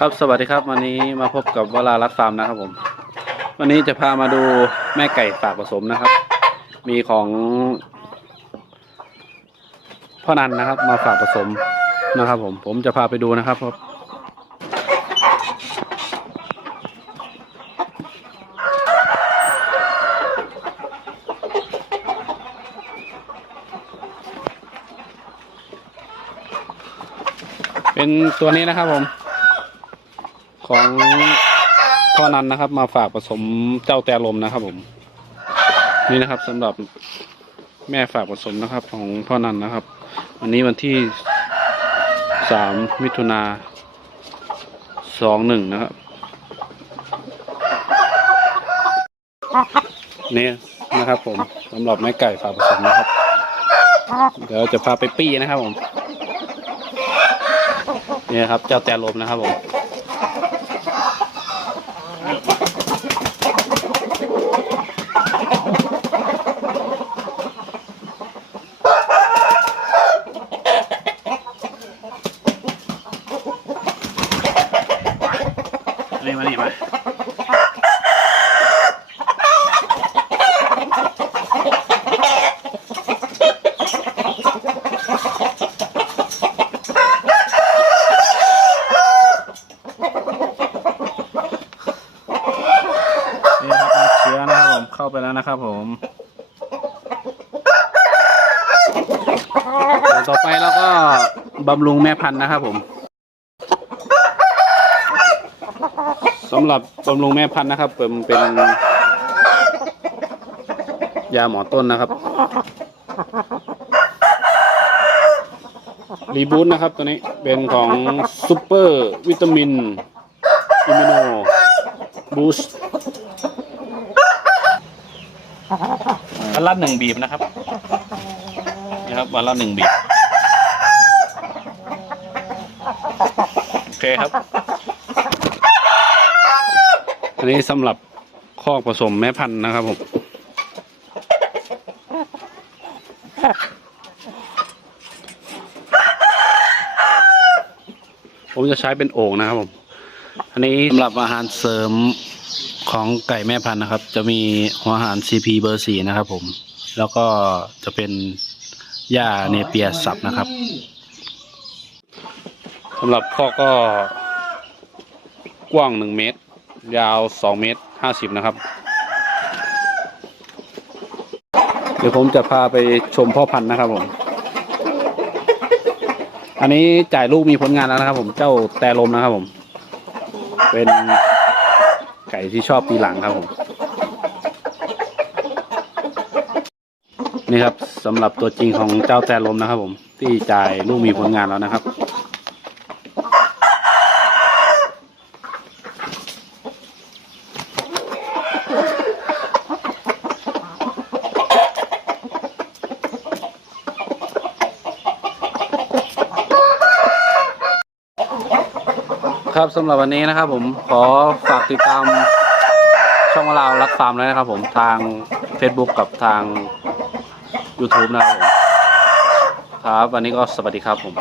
ครับสวัสดีครับวันนี้มาพบกับวลารัตฟาร์มนะครับผม วันนี้จะพามาดูแม่ไก่ฝากผสมนะครับ มีของพ่อนันนะครับ มาฝากผสมนะครับ ผมผมจะพาไปดูนะครับครับเป็นตัวนี้นะครับผม ของพ่อนันนะครับ มาฝากผสมเจ้าแต่ลมนะครับ ผม นี่นะครับสำหรับแม่ฝากผสมนะครับ ของพ่อนันนะครับ วันนี้วันที่สามมิถุนาสองหนึ่งนะครับนี่นะครับ ผมสำหรับแม่ไก่ฝากผสมนะครับ เดี๋ยวจะพาไปปี้นะครับผมนี่ครับ เจ้าแต่ลมนะครับผม นี่มานี่มานี่นะครับเชื้อนะครับผมเข้าไปแล้วนะครับผมต่อไปเราก็บำรุงแม่พันธุ์นะครับผม สำหรับบำรุงแม่พันธุ์นะครับเป็นเป็นยาหมอต้นนะครับรีบูทนะครับตัวนี้เป็นของซูเปอร์วิตามินอิมิโนบูสวันละหนึ่งบีบนะครับนี่ครับวันละหนึ่งบีบโอเคครับ นนี้สำหรับคอกผสมแม่พันธุ์นะครับผม ผมจะใช้เป็นโอ่งนะครับผม อันนี้สำหรับอาหารเสริมของไก่แม่พันธุ์นะครับ จะมีหัวอาหาร CP เบอร์สี่นะครับผม แล้วก็จะเป็นหญ้าเนเปียสับนะครับสำหรับคอกก็กว้างหนึ่งเมตร ยาวสองเมตรห้าสิบนะครับ เดี๋ยวผมจะพาไปชมพ่อพันธุ์นะครับผม อันนี้จ่ายลูกมีผลงานแล้วนะครับ ผมเจ้าแต่ลมนะครับผม เป็นไก่ที่ชอบปีหลังครับผม นี่ครับสำหรับตัวจริงของเจ้าแต่ลมนะครับ ผมที่จ่ายลูกมีผลงานแล้วนะครับ ครับสำหรับวันนี้นะครับ ผมขอฝากติดตามช่องเรารักฟาร์มเลยนะครับ ผมทาง Facebook กับทาง YouTube นะครับผมครับ วันนี้ก็สวัสดีครับผม